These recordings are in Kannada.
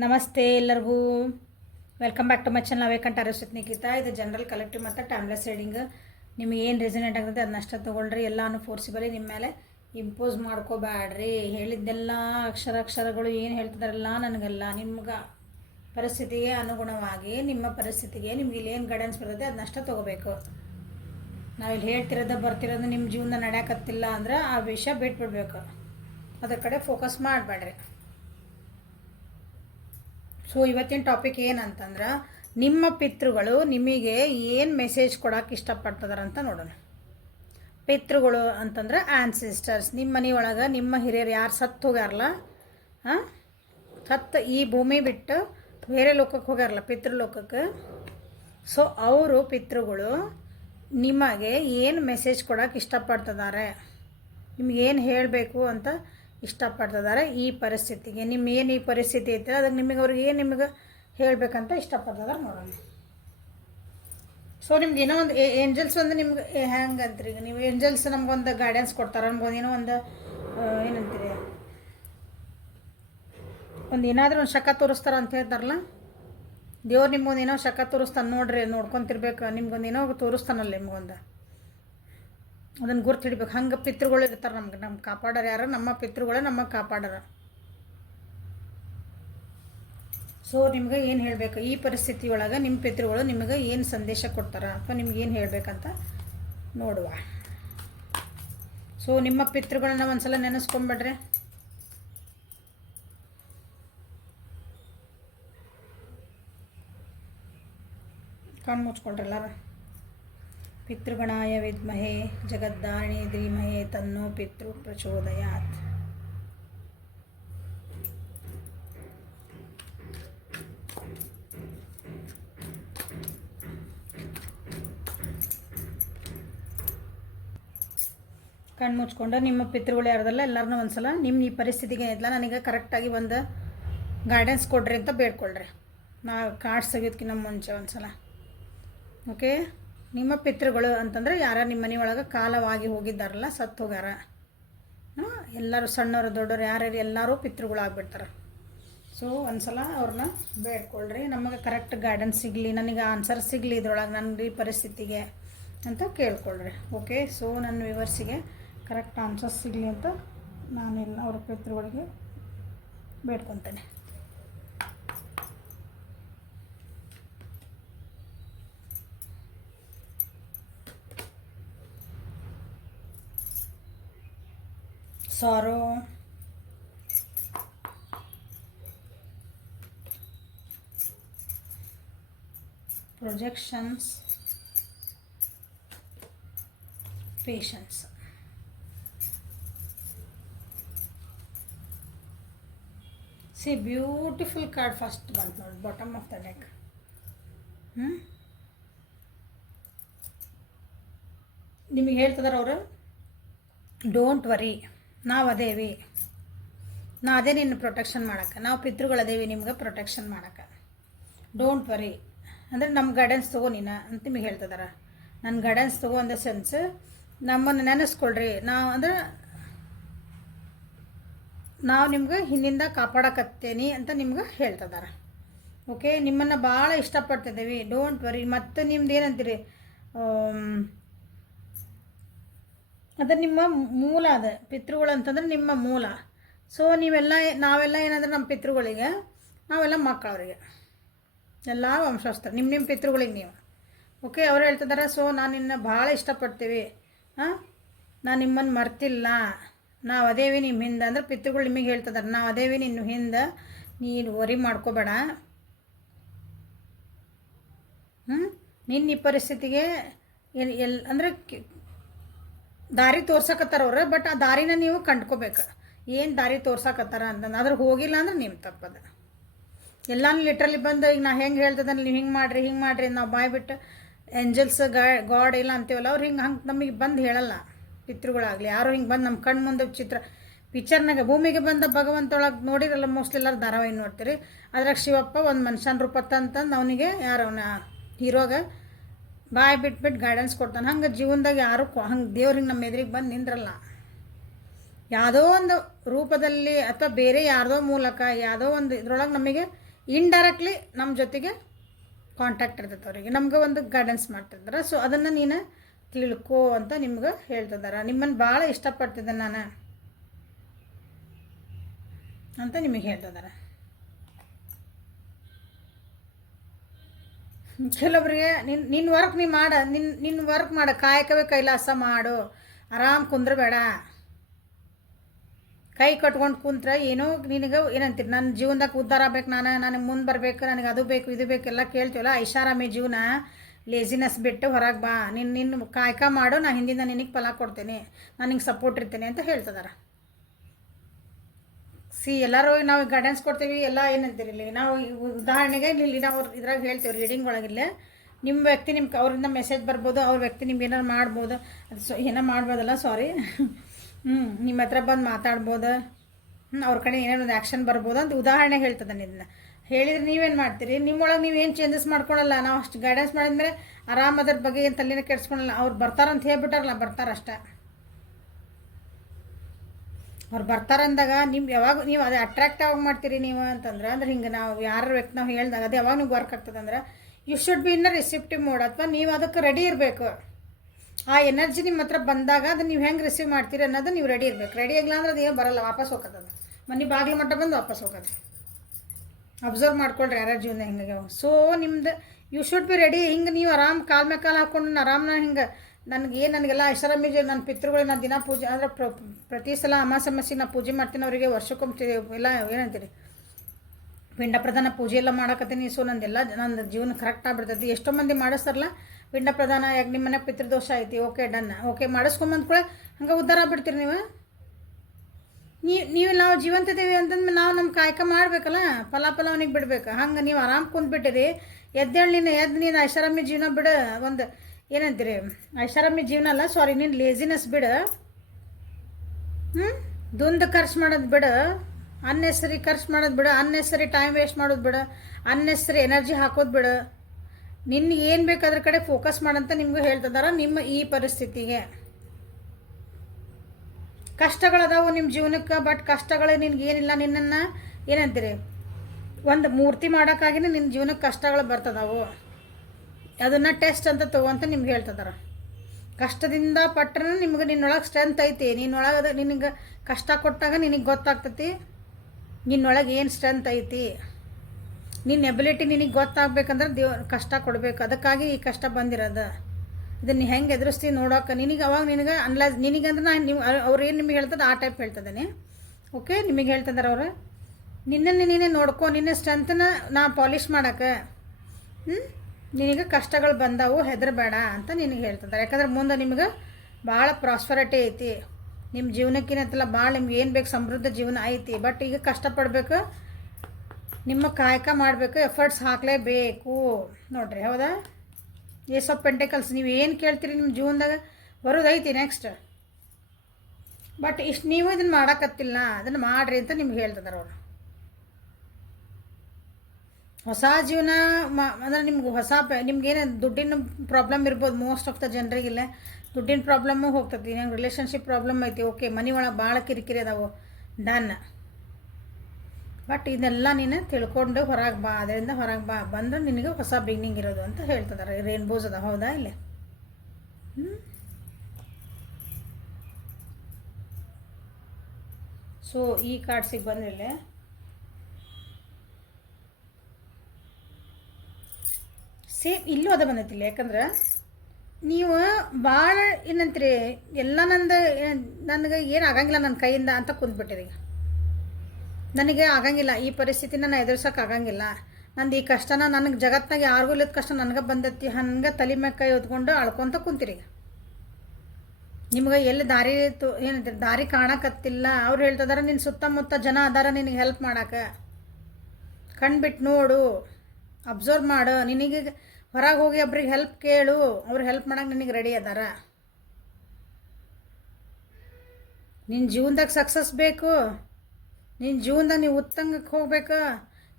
ನಮಸ್ತೆ ಎಲ್ಲರಿಗೂ. Welcome back to my channel ಅವೇಕಂಠ ಅರಸ್ವತ್ ನಿಖಿತಾ. ಇದು ಜನರಲ್ ಕಲೆಕ್ಟಿವ್ ಮತ್ತು ಟೈಮ್ಲೆಸ್ ರೀಡಿಂಗ್. ನಿಮಗೆ ಏನು ರೆಸನೇಟ್ ಆಗ್ತದೆ ಅದನ್ನಷ್ಟ ತೊಗೊಳ್ರಿ. ಎಲ್ಲಾನು ಫೋರ್ಸಿಬಲಿ ನಿಮ್ಮ ಮೇಲೆ ಇಂಪೋಸ್ ಮಾಡ್ಕೋಬೇಡ್ರಿ. ಹೇಳಿದ್ದೆಲ್ಲ ಅಕ್ಷರಗಳು ಏನು ಹೇಳ್ತಿದಾರಲ್ಲ ನನಗೆಲ್ಲ ನಿಮ್ಗೆ ಪರಿಸ್ಥಿತಿಗೆ ಅನುಗುಣವಾಗಿ ನಿಮ್ಮ ಪರಿಸ್ಥಿತಿಗೆ ನಿಮ್ಗೆ ಇಲ್ಲಿ ಏನು ಗೈಡೆನ್ಸ್ ಬರ್ತದೆ ಅದನ್ನಷ್ಟ ತೊಗೋಬೇಕು. ನಾವಿಲ್ಲಿ ಹೇಳ್ತಿರೋದು ಬರ್ತಿರೋದು ನಿಮ್ಮ ಜೀವನ ನಡೆಯಕತ್ತಿಲ್ಲ ಅಂದ್ರೆ ಆ ವಿಷಯ ಬಿಟ್ಬಿಡ್ಬೇಕು. ಅದ್ರ ಕಡೆ ಫೋಕಸ್ ಮಾಡಬೇಡ್ರಿ. ಸೊ ಇವತ್ತಿನ ಟಾಪಿಕ್ ಏನಂತಂದ್ರೆ ನಿಮ್ಮ ಪಿತೃಗಳು ನಿಮಗೆ ಏನು ಮೆಸೇಜ್ ಕೊಡೋಕೆ ಇಷ್ಟಪಡ್ತದಾರಂತ ನೋಡೋಣ. ಪಿತೃಗಳು ಅಂತಂದ್ರೆ ಆ್ಯನ್ಸಿಸ್ಟರ್ಸ್. ನಿಮ್ಮ ಮನೆಯೊಳಗೆ ನಿಮ್ಮ ಹಿರಿಯರು ಯಾರು ಸತ್ತು ಹೋಗ್ಯಾರಲ್ಲ, ಸತ್ತು ಈ ಭೂಮಿ ಬಿಟ್ಟು ಬೇರೆ ಲೋಕಕ್ಕೆ ಹೋಗ್ಯಾರಲ್ಲ, ಪಿತೃಲೋಕಕ್ಕೆ. ಸೊ ಅವರು ಪಿತೃಗಳು ನಿಮಗೆ ಏನು ಮೆಸೇಜ್ ಕೊಡೋಕೆ ಇಷ್ಟಪಡ್ತಿದ್ದಾರೆ, ನಿಮಗೇನು ಹೇಳಬೇಕು ಅಂತ ಇಷ್ಟಪಡ್ತಿದ್ದಾರೆ ಈ ಪರಿಸ್ಥಿತಿಗೆ. ನಿಮ್ಮ ಏನು ಈ ಪರಿಸ್ಥಿತಿ ಐತೆ ಅದಕ್ಕೆ ನಿಮಗೆ ಅವ್ರಿಗೆ ಏನು ನಿಮಗೆ ಹೇಳಬೇಕಂತ ಇಷ್ಟಪಡ್ತಿದ್ದಾರೆ ನೋಡೋಣ. ಸೊ ನಿಮ್ಗೆ ಏನೋ ಒಂದು ಏಂಜಲ್ಸ್ ಒಂದು ನಿಮ್ಗೆ ಹೆಂಗೆ ಅಂತೀರಿ, ಈಗ ನೀವು ಏಂಜಲ್ಸ್ ನಮ್ಗೊಂದು ಗೈಡೆನ್ಸ್ ಕೊಡ್ತಾರೆ, ನಮ್ಗೊಂದು ಏನೋ ಒಂದು ಏನಂತೀರಿ, ಒಂದು ಏನಾದರೂ ಒಂದು ಶಕ ತೋರಿಸ್ತಾರ ಅಂತ ಹೇಳ್ತಾರಲ್ಲ, ದೇವ್ರು ನಿಮ್ಗೊಂದು ಏನೋ ಶಕ ತೋರಿಸ್ತಾನೆ ನೋಡ್ರಿ, ನೋಡ್ಕೊತಿರ್ಬೇಕು. ನಿಮ್ಗೊಂದು ಏನೋ ತೋರಿಸ್ತಾನಲ್ಲ ನಿಮ್ಗೊಂದು, ಅದನ್ನು ಗುರ್ತು ಹಿಡಿಬೇಕು. ಹಂಗೆ ಪಿತೃಗಳು ಇರ್ತಾರೆ ನಮ್ಗೆ, ನಮ್ಮ ಕಾಪಾಡೋರು ಯಾರು, ನಮ್ಮ ಪಿತೃಗಳೇ ನಮಗೆ ಕಾಪಾಡೋರು. ಸೊ ನಿಮ್ಗೆ ಏನು ಹೇಳಬೇಕು ಈ ಪರಿಸ್ಥಿತಿ ಒಳಗೆ, ನಿಮ್ಮ ಪಿತೃಗಳು ನಿಮಗೆ ಏನು ಸಂದೇಶ ಕೊಡ್ತಾರೆ ಅಥವಾ ನಿಮ್ಗೆ ಏನು ಹೇಳಬೇಕಂತ ನೋಡುವ. ಸೊ ನಿಮ್ಮ ಪಿತೃಗಳನ್ನ ಒಂದ್ಸಲ ನೆನೆಸ್ಕೊಂಬಿಡ್ರಿ. ಕಣ್ಣು ಮುಚ್ಕೊಳ್ರಿ ಎಲ್ಲಾರ. ಪಿತೃಗಣಾಯ ವಿದ್ಮಹೇ ಜಗದ್ದಾರಿಣಿ ಧೀಮಹೇ ತನ್ನೋ ಪಿತೃ ಪ್ರಚೋದಯಾತ್. ಕಣ್ಣು ಮುಚ್ಕೊಂಡು ನಿಮ್ಮ ಪಿತೃಗಳು ಯಾರದಲ್ಲ ಎಲ್ಲರನ್ನೂ ಒಂದ್ಸಲ ನಿಮ್ಮ ಈ ಪರಿಸ್ಥಿತಿಗೆ ಏನಿಲ್ಲ ನನಗೆ ಕರೆಕ್ಟಾಗಿ ಒಂದು ಗೈಡೆನ್ಸ್ ಕೊಡ್ರಿ ಅಂತ ಬೇಡ್ಕೊಳ್ರಿ. ನಾ ಕಾರ್ಡ್ಸ್ ತೆಗಿಯೋದಕ್ಕಿಂತ ಮುಂಚೆ ಒಂದ್ಸಲ. ಓಕೆ, ನಿಮ್ಮ ಪಿತೃಗಳು ಅಂತಂದರೆ ಯಾರ ನಿಮ್ಮ ಮನೆಯೊಳಗೆ ಕಾಲವಾಗಿ ಹೋಗಿದ್ದಾರಲ್ಲ, ಸತ್ತು ಹೋಗ್ಯಾರ, ಎಲ್ಲರೂ ಸಣ್ಣವರು ದೊಡ್ಡವರು ಯಾರ್ಯಾರು ಎಲ್ಲರೂ ಪಿತೃಗಳು ಆಗಿಬಿಡ್ತಾರೆ. ಸೊ ಒಂದ್ಸಲ ಅವ್ರನ್ನ ಬೇಡ್ಕೊಳ್ರಿ, ನಮಗೆ ಕರೆಕ್ಟ್ ಗೈಡೆನ್ಸ್ ಸಿಗಲಿ, ನನಗೆ ಆನ್ಸರ್ ಸಿಗಲಿ ಇದ್ರೊಳಗೆ ನನ್ನ ಈ ಪರಿಸ್ಥಿತಿಗೆ ಅಂತ ಕೇಳ್ಕೊಳ್ರಿ. ಓಕೆ, ಸೊ ನನ್ನ ವ್ಯೂವರ್ಸಿಗೆ ಕರೆಕ್ಟ್ ಆನ್ಸರ್ ಸಿಗಲಿ ಅಂತ ನಾನೆಲ್ಲ ಅವ್ರ ಪಿತೃಗಳಿಗೆ ಬೇಡ್ಕೊತೇನೆ. sorrow, projections, patience. See, beautiful card first one, bottom of the deck. ನಿಮಗೆ ಹೇಳ್ತಿದಾರೆ ಅವರು, ಡೋಂಟ್ ವರಿ, ನಾವು ಅದೇವಿ, ನಾ ಅದೇ ನಿನ್ನ ಪ್ರೊಟೆಕ್ಷನ್ ಮಾಡೋಕ್ಕೆ, ನಾವು ಪಿತೃಗಳದೇವಿ ನಿಮ್ಗೆ ಪ್ರೊಟೆಕ್ಷನ್ ಮಾಡೋಕ್ಕೆ. ಡೋಂಟ್ ವರಿ ಅಂದರೆ ನಮ್ಮ ಗೈಡೆನ್ಸ್ ತೊಗೋ ನೀನು ಅಂತ ನಿಮಗೆ ಹೇಳ್ತಿದಾರೆ. ನನ್ನ ಗೈಡೆನ್ಸ್ ತೊಗೋ ಅಂದ ಸೆನ್ಸ್ ನಮ್ಮನ್ನು ನೆನೆಸ್ಕೊಳ್ರಿ. ನಾವು ಅಂದ್ರೆ ನಾವು ನಿಮ್ಗೆ ಹಿಂದಿಂದ ಕಾಪಾಡಕತ್ತೇನಿ ಅಂತ ನಿಮ್ಗೆ ಹೇಳ್ತಿದ್ದಾರೆ. ಓಕೆ, ನಿಮ್ಮನ್ನು ಭಾಳ ಇಷ್ಟಪಡ್ತಿದ್ದೀವಿ, ಡೋಂಟ್ ವರಿ. ಮತ್ತು ನಿಮ್ದು ಏನಂತೀರಿ, ಅದು ನಿಮ್ಮ ಮೂಲ, ಅದು ಪಿತೃಗಳು ಅಂತಂದ್ರೆ ನಿಮ್ಮ ಮೂಲ. ಸೊ ನಾವೆಲ್ಲ ಏನಂದ್ರೆ ನಮ್ಮ ಪಿತೃಗಳಿಗೆ, ನಾವೆಲ್ಲ ಮಕ್ಕಳವರಿಗೆ, ಎಲ್ಲ ವಂಶಸ್ಥರು, ನಿಮ್ಮ ಪಿತೃಗಳಿಗೆ ನೀವು. ಓಕೆ, ಅವ್ರು ಹೇಳ್ತಿದ್ದಾರೆ, ಸೊ ನಾನು ನಿನ್ನ ಭಾಳ ಇಷ್ಟಪಡ್ತೀವಿ, ನಾನು ನಿಮ್ಮನ್ನು ಮರ್ತಿಲ್ಲ, ನಾವು ಅದೇವಿ ನಿಮ್ಮ ಹಿಂದೆ. ಅಂದ್ರೆ ಪಿತೃಗಳು ನಿಮಗೆ ಹೇಳ್ತಿದ್ದಾರೆ, ನಾವು ಅದೇವಿ ನಿನ್ನ ಹಿಂದೆ, ನೀನು ವರಿ ಮಾಡ್ಕೋಬೇಡ. ನಿನ್ನ ಈ ಪರಿಸ್ಥಿತಿಗೆ ಅಂದರೆ ದಾರಿ ತೋರ್ಸಕತ್ತಾರ ಅವ್ರು, ಬಟ್ ಆ ದಾರಿನ ನೀವು ಕಂಡ್ಕೋಬೇಕು. ಏನು ದಾರಿ ತೋರ್ಸಕತ್ತಾರ ಅಂತಂದು ಅದ್ರ ಹೋಗಿಲ್ಲ ಅಂದ್ರೆ ನಿಮ್ಮ ತಪ್ಪದ. ಎಲ್ಲಾನು ಲಿಟ್ರಲಿ ಬಂದು ಈಗ ನಾ ಹೆಂಗೆ ಹೇಳ್ತದ, ನೀವು ಹಿಂಗೆ ಮಾಡಿರಿ ನಾವು ಬಾಯ್ಬಿಟ್ಟು ಏಂಜಲ್ಸ್ ಗಾಡ್ ಇಲ್ಲ ಅಂತೀವಲ್ಲ, ಅವ್ರು ಹಂಗೆ ನಮಗೆ ಬಂದು ಹೇಳಲ್ಲ. ಪಿತೃಗಳಾಗಲಿ ಯಾರು ಹಿಂಗೆ ಬಂದು ನಮ್ಮ ಕಣ್ಣು ಮುಂದೆ ಪಿಕ್ಚರ್ನಾಗ ಭೂಮಿಗೆ ಬಂದ ಭಗವಂತೊಳಗೆ ನೋಡಿರಲ್ಲ, ಮೋಸ್ಟ್ಲಿ ಎಲ್ಲರೂ ಧಾರಾವಾಹಿ ನೋಡ್ತೀರಿ. ಅದ್ರಾಗ ಶಿವಪ್ಪ ಒಂದು ಮನುಷ್ಯನ ರೂಪ ತಂತಂದು ಅವನಿಗೆ ಯಾರು ಅವನ ಹೀರೋಗ ಬಾಯ್ ಬಿಟ್ಬಿಟ್ಟು ಗೈಡೆನ್ಸ್ ಕೊಡ್ತಾನೆ. ಹಂಗೆ ಜೀವನದಾಗ ಯಾರು ಹಂಗೆ ದೇವ್ರಿಗೆ ನಮ್ಮ ಎದುರಿಗೆ ಬಂದು ನಿಂದ್ರಲ್ಲ. ಯಾವುದೋ ಒಂದು ರೂಪದಲ್ಲಿ ಅಥವಾ ಬೇರೆ ಯಾರ್ದೋ ಮೂಲಕ ಯಾವುದೋ ಒಂದು ಇದ್ರೊಳಗೆ ನಮಗೆ ಇಂಡೈರೆಕ್ಟ್ಲಿ ನಮ್ಮ ಜೊತೆಗೆ ಕಾಂಟ್ಯಾಕ್ಟ್ ಇರ್ತೈತೆ ಅವರಿಗೆ, ನಮ್ಗೆ ಒಂದು ಗೈಡೆನ್ಸ್ ಮಾಡ್ತಿದ್ದಾರೆ. ಸೊ ಅದನ್ನು ನೀನು ತಿಳ್ಕೊ ಅಂತ ನಿಮ್ಗೆ ಹೇಳ್ತಿದ್ದಾರೆ. ನಿಮ್ಮನ್ನು ಭಾಳ ಇಷ್ಟಪಡ್ತಿದ್ದೆ ನಾನು ಅಂತ ನಿಮಗೆ ಹೇಳ್ತಿದ್ದಾರೆ. ಕೆಲವೊಬ್ಬರಿಗೆ ನಿನ್ನ ವರ್ಕ್ ನೀ ಮಾಡ, ನಿನ್ನ ವರ್ಕ್ ಮಾಡ, ಕಾಯಕವೇ ಕೈಲಾಸ ಮಾಡು, ಆರಾಮ್ ಕುಂದ್ರಬೇಡ. ಕೈ ಕಟ್ಕೊಂಡು ಕುಂತ್ರೆ ಏನೋ ನಿನಗೆ ಏನಂತೀರಿ, ನನ್ನ ಜೀವನದಾಗ ಉದ್ಧಾರ ಆಗ್ಬೇಕು, ನನಗೆ ಮುಂದೆ ಬರಬೇಕು, ನನಗೆ ಅದು ಬೇಕು ಇದು ಬೇಕು ಎಲ್ಲ ಕೇಳ್ತೀವಲ್ಲ. ಐಷಾರಾಮಿ ಜೀವನ, ಲೇಜಿನೆಸ್ ಬಿಟ್ಟು ಹೊರಗೆ ಬಾ, ನಿನ್ನ ಕಾಯಕ ಮಾಡು, ನಾನು ಹಿಂದಿಂದ ನಿನಗೆ ಫಲ ಕೊಡ್ತೇನೆ, ನಾನು ನಿಂಗೆ ಸಪೋರ್ಟ್ ಇರ್ತೇನೆ ಅಂತ ಹೇಳ್ತಿದ್ದಾರೆ. ಎಲ್ಲರೂ ನಾವು ಗೈಡೆನ್ಸ್ ಕೊಡ್ತೀವಿ ಎಲ್ಲ. ಏನಂತೀರಿ ಇಲ್ಲಿ ನಾವು ಉದಾಹರಣೆಗೆ ಇಲ್ಲಿ ನಾವು ಇದ್ರಾಗ ಹೇಳ್ತೀವಿ ರೀಡಿಂಗ್ ಒಳಗಿಲ್ಲ, ನಿಮ್ಮ ವ್ಯಕ್ತಿ ನಿಮ್ಗೆ ಅವರಿಂದ ಮೆಸೇಜ್ ಬರ್ಬೋದು, ಅವ್ರ ವ್ಯಕ್ತಿ ನಿಮ್ಗೆ ಏನಾರು ಮಾಡ್ಬೋದು, ಅದು ಏನೋ ಮಾಡ್ಬೋದಲ್ಲ, ಸಾರಿ ನಿಮ್ಮ ಹತ್ರ ಬಂದು ಮಾತಾಡ್ಬೋದು, ಅವ್ರ ಕಡೆ ಏನೇನೋ ಒಂದು ಆ್ಯಕ್ಷನ್ ಬರ್ಬೋದು ಅಂತ ಉದಾಹರಣೆ ಹೇಳ್ತದೆ. ಇದನ್ನ ಹೇಳಿದ್ರೆ ನೀವೇನು ಮಾಡ್ತೀರಿ, ನಿಮ್ಮೊಳಗೆ ನೀವೇನು ಚೇಂಜಸ್ ಮಾಡ್ಕೊಳಲ್ಲ. ನಾವು ಅಷ್ಟು ಗೈಡೆನ್ಸ್ ಮಾಡಿದ್ಮೇಲೆ ಆರಾಮ್ ಅದ್ರ ಬಗ್ಗೆ ಏನು ತಲೆನೇ ಕೆಡ್ಸ್ಕೊಳಲ್ಲ. ಅವ್ರು ಬರ್ತಾರಂತ ಹೇಳ್ಬಿಟ್ಟಾರಲ್ಲ, ಬರ್ತಾರಷ್ಟೇ. ಅವ್ರು ಬರ್ತಾರಂದಾಗ ಯಾವಾಗ ನೀವು ಅದೇ ಅಟ್ರಾಕ್ಟ್ ಯಾವಾಗ ಮಾಡ್ತೀರಿ ನೀವು ಅಂತಂದ್ರೆ, ಅಂದ್ರೆ ಹಿಂಗೆ ನಾವು ಯಾರ ವ್ಯಕ್ತಿ ನಾವು ಹೇಳಿದಾಗ ಅದು ಯಾವಾಗ ನೀವು ವರ್ಕ್ ಆಗ್ತದೆ ಅಂದ್ರೆ, you should be in a receptive mode, ಅಥವಾ ನೀವು ಅದಕ್ಕೆ ರೆಡಿ ಇರಬೇಕು. ಆ ಎನರ್ಜಿ ನಿಮ್ಮ ಹತ್ರ ಬಂದಾಗ ಅದನ್ನು ನೀವು ಹೆಂಗೆ ರಿಸೀವ್ ಮಾಡ್ತೀರಿ ಅನ್ನೋದು ನೀವು ರೆಡಿ ಇರಬೇಕು. ರೆಡಿ ಆಗಿಲ್ಲ ಅಂದ್ರೆ ಅದು ಏನು ಬರಲ್ಲ, ವಾಪಸ್ ಹೋಗೋದು, ಮನೆ ಬಾಗಿಲು ಮಟ್ಟ ಬಂದು ವಾಪಸ್ ಹೋಗೋದು. ಅಬ್ಸರ್ವ್ ಮಾಡ್ಕೊಳ್ರಿ ಯಾರ ಜೀವನ ಹಿಂಗೆ. ಸೊ ನಿಮ್ದು ಯು ಶುಡ್ ಬಿ ರೆಡಿ. ಹಿಂಗೆ ನೀವು ಆರಾಮ್ ಕಾಲ್ ಮೇಲೆ ಕಾಲು ಹಾಕ್ಕೊಂಡು ಆರಾಮ್ನ ಹಿಂಗೆ ನನಗೆಲ್ಲ ಐಷಾರಾಮಿ ನನ್ನ ಪಿತೃಗಳು ನಾನು ದಿನ ಪೂಜೆ ಅಂದರೆ ಪ್ರತಿ ಸಲ ಅಮಾಸೆ ನಾ ಪೂಜೆ ಮಾಡ್ತೀನಿ ಅವರಿಗೆ. ವರ್ಷಕ್ಕೊಮ್ಮೆ ಎಲ್ಲ ಏನಂತೀರಿ ಪಿಂಡ ಪ್ರಧಾನ ಪೂಜೆ ಎಲ್ಲ ಮಾಡಕತ್ತೀನಿ. ಸೊ ನಂದು ಜೀವನ ಕರೆಕ್ಟ್ ಆಗ್ಬಿಡ್ತೈತಿ. ಎಷ್ಟೋ ಮಂದಿ ಮಾಡಿಸ್ತಾರಲ್ಲ ಪಿಂಡ ಪ್ರಧಾನ, ಯಾಕೆ ನಿಮ್ಮ ಮನೆಗೆ ಪಿತೃದೋಷ ಐತಿ, ಓಕೆ ಡನ್, ಓಕೆ ಮಾಡಿಸ್ಕೊಂಬಂದು ಕೂಡ ಹಂಗೆ ಉದ್ಧಾರ ಆಗ್ಬಿಡ್ತೀರಿ ನೀವು ನಾವು ಜೀವಂತಿದ್ದೀವಿ ಅಂತಂದ್ರೆ ನಾವು ನಮ್ಮ ಕಾಯಕ ಮಾಡಬೇಕಲ್ಲ, ಫಲ ಅವನಿಗೆ ಬಿಡ್ಬೇಕು. ಹಂಗೆ ನೀವು ಆರಾಮ್ ಕುಂತ್ಬಿಟ್ಟಿರಿ, ನೀನು ಐಷಾರಾಮಿ ಜೀವನ ಬಿಡು. ಒಂದು ಏನಂತೀರಿ ಐಷಾರಾಮಿ ಜೀವನ ಅಲ್ಲ, ಸಾರಿ, ನೀನು ಲೇಜಿನೆಸ್ ಬಿಡು, ದುಂದು ಖರ್ಚು ಮಾಡೋದು ಬಿಡು, ಅನ್ನೆಸರಿ ಖರ್ಚು ಮಾಡೋದು ಬಿಡು, ಅನ್ನೆಸರಿ ಟೈಮ್ ವೇಸ್ಟ್ ಮಾಡೋದು ಬಿಡು, ಅನ್ನೆಸರಿ ಎನರ್ಜಿ ಹಾಕೋದು ಬಿಡು. ನಿನ್ಗೆ ಏನು ಬೇಕು ಅದ್ರ ಕಡೆ ಫೋಕಸ್ ಮಾಡಂತ ನಿಮ್ಗೆ ಹೇಳ್ತಿದಾರ. ನಿಮ್ಮ ಈ ಪರಿಸ್ಥಿತಿಗೆ ಕಷ್ಟಗಳದಾವು ನಿಮ್ಮ ಜೀವನಕ್ಕೆ, ಬಟ್ ಕಷ್ಟಗಳು ನಿನ್ಗೆ ಏನಿಲ್ಲ. ನಿನ್ನನ್ನು ಏನಂತೀರಿ ಒಂದು ಮೂರ್ತಿ ಮಾಡೋಕ್ಕಾಗಿನೇ ನಿನ್ನ ಜೀವನಕ್ಕೆ ಕಷ್ಟಗಳು ಬರ್ತದವು. ಅದನ್ನು ಟೆಸ್ಟ್ ಅಂತ ತಗೋಂತ ನಿಮ್ಗೆ ಹೇಳ್ತಿದಾರೆ. ಕಷ್ಟದಿಂದ ಪಟ್ಟರೆ ನಿಮ್ಗೆ ನಿನ್ನೊಳಗೆ ಸ್ಟ್ರೆಂತ್ ಐತಿ. ನಿನಗೆ ಕಷ್ಟ ಕೊಟ್ಟಾಗ ನಿನಗೆ ಗೊತ್ತಾಗ್ತೈತಿ ನಿನ್ನೊಳಗೆ ಏನು ಸ್ಟ್ರೆಂತ್ ಐತಿ. ನಿನ್ನ ಎಬಿಲಿಟಿ ನಿನಗೆ ಗೊತ್ತಾಗಬೇಕಂದ್ರೆ ಕಷ್ಟ ಕೊಡಬೇಕು. ಅದಕ್ಕಾಗಿ ಈ ಕಷ್ಟ ಬಂದಿರೋದು. ಇದನ್ನು ಹೆಂಗೆ ಎದುರಿಸ್ತೀವಿ ನೋಡೋಕೆ ನಿನಗೆ ಅವಾಗ ನಿನಗೆ ಅನ್ಲೈಸ್ ನಿನಗಂದ್ರೆ ನಾನು ನೀವು ಅವ್ರು ಏನು ನಿಮಗೆ ಹೇಳ್ತದೆ ಆ ಟೈಪ್ ಹೇಳ್ತದೇನೆ. ಓಕೆ, ನಿಮಗೆ ಹೇಳ್ತಿದ್ದಾರೆ ಅವರು. ನಿನ್ನನ್ನು ನೀನೇ ನೋಡ್ಕೊ, ನಿನ್ನ ಸ್ಟ್ರೆಂತನ್ನ ನಾ ಪಾಲಿಷ್ ಮಾಡೋಕ್ಕೆ. ನಿನಗೆ ಕಷ್ಟಗಳು ಬಂದವು, ಹೆದರಬೇಡ ಅಂತ ನಿನಗೆ ಹೇಳ್ತಿದ್ದಾರೆ. ಯಾಕಂದ್ರೆ ಮುಂದೆ ನಿಮ್ಗೆ ಭಾಳ ಪ್ರಾಸ್ಪರಿಟಿ ಐತಿ. ನಿಮ್ಮ ಜೀವನಕ್ಕಿನತ್ತಲ್ಲ ಭಾಳ ನಿಮ್ಗೆ ಏನು ಬೇಕು ಸಮೃದ್ಧ ಜೀವನ ಐತಿ. ಬಟ್ ಈಗ ಕಷ್ಟಪಡಬೇಕು, ನಿಮ್ಮ ಕಾಯಕ ಮಾಡಬೇಕು, ಎಫರ್ಟ್ಸ್ ಹಾಕಲೇಬೇಕು. ನೋಡ್ರಿ, ಹೌದಾ? ಏಸ್ ಆಫ್ ಪೆಂಟೆಕಲ್ಸ್, ನೀವು ಏನು ಕೇಳ್ತೀರಿ ನಿಮ್ಮ ಜೀವನದಾಗ ಬರೋದೈತಿ ನೆಕ್ಸ್ಟ್. ಬಟ್ ಇಷ್ಟು ನೀವು ಇದನ್ನು ಮಾಡೋಕ್ಕತ್ತಿಲ್ಲ, ಅದನ್ನು ಮಾಡಿರಿ ಅಂತ ನಿಮ್ಗೆ ಹೇಳ್ತಿದ್ದಾರೆ ಅವರು. ಹೊಸ ಜೀವನ ಅಂದರೆ ನಿಮ್ಗೆ ನಿಮ್ಗೇನು ದುಡ್ಡಿನ ಪ್ರಾಬ್ಲಮ್ ಇರ್ಬೋದು. ಮೋಸ್ಟ್ ಆಫ್ ದ ಜನರಿಗಿಲ್ಲ ದುಡ್ಡಿನ ಪ್ರಾಬ್ಲಮ್ಮು ಹೋಗ್ತೈತಿ. ನಂಗೆ ರಿಲೇಷನ್ಶಿಪ್ ಪ್ರಾಬ್ಲಮ್ ಐತಿ, ಓಕೆ, ಮನೆ ಒಳಗೆ ಭಾಳ ಕಿರಿಕಿರಿ ಅದಾವು, ಡನ್. ಬಟ್ ಇದೆಲ್ಲ ನೀನು ತಿಳ್ಕೊಂಡು ಹೊರಗೆ ಬಾ, ಅದರಿಂದ ಹೊರಗೆ ಬಂದ್ರೆ ನಿನಗೆ ಹೊಸ ಬಿಗಿನಿಂಗ್ ಇರೋದು ಅಂತ ಹೇಳ್ತಿದ್ದಾರೆ. ರೇನ್ಬೋಸ್ ಅದ, ಹೌದಾ? ಇಲ್ಲೇ ಸೊ ಈ ಕಾರ್ಡ್ಸಿಗೆ ಬಂದಿಲ್ಲ. ಸೇಮ್ ಇಲ್ಲೂ ಅದ ಬಂದೈತಿಲ್ಲ. ಯಾಕಂದ್ರೆ ನೀವು ಭಾಳ ಏನಂತೀರಿ ಎಲ್ಲ ನನಗೆ ಏನು ಆಗಂಗಿಲ್ಲ ನನ್ನ ಕೈಯಿಂದ ಅಂತ ಕುಂತ್ಬಿಟ್ಟಿರಿ. ನನಗೆ ಆಗಂಗಿಲ್ಲ, ಈ ಪರಿಸ್ಥಿತಿನ ನಾನು ಎದುರ್ಸೋಕೆ ಆಗಂಗಿಲ್ಲ, ನಂದು ಈ ಕಷ್ಟನ ನನಗೆ ಜಗತ್ತಿನಾಗ ಯಾರಿಗೂ ಇಲ್ಲದ ಕಷ್ಟ ನನಗೆ ಬಂದೈತಿ, ಹಂಗೆ ತಲೆ ಮ್ಯಾಗ ಕೈ ಹೊತ್ಕೊಂಡು ಅಳ್ಕೊತ ಕುಂತೀರಿ. ನಿಮ್ಗೆ ಎಲ್ಲಿ ಏನಂತೀರಿ ದಾರಿ ಕಾಣಕತ್ತಿಲ್ಲ. ಅವ್ರು ಹೇಳ್ತಿದಾರೆ ನಿನ್ನ ಸುತ್ತಮುತ್ತ ಜನ ಅದಾರ ನಿನಗೆ ಹೆಲ್ಪ್ ಮಾಡೋಕೆ, ಕಣ್ಬಿಟ್ಟು ನೋಡು, ಅಬ್ಸರ್ವ್ ಮಾಡು. ನಿನಗೆ ಹೊರಗೆ ಹೋಗಿ ಒಬ್ರಿಗೆ ಹೆಲ್ಪ್ ಕೇಳು, ಅವ್ರು ಹೆಲ್ಪ್ ಮಾಡೋಕೆ ನಿನಗೆ ರೆಡಿ ಅದಾರ. ನಿನ್ನ ಜೀವನದಾಗ ಸಕ್ಸಸ್ ಬೇಕು, ನಿನ್ನ ಜೀವನದಾಗ ನೀವು ಉತ್ತಂಗಕ್ಕೆ ಹೋಗ್ಬೇಕು,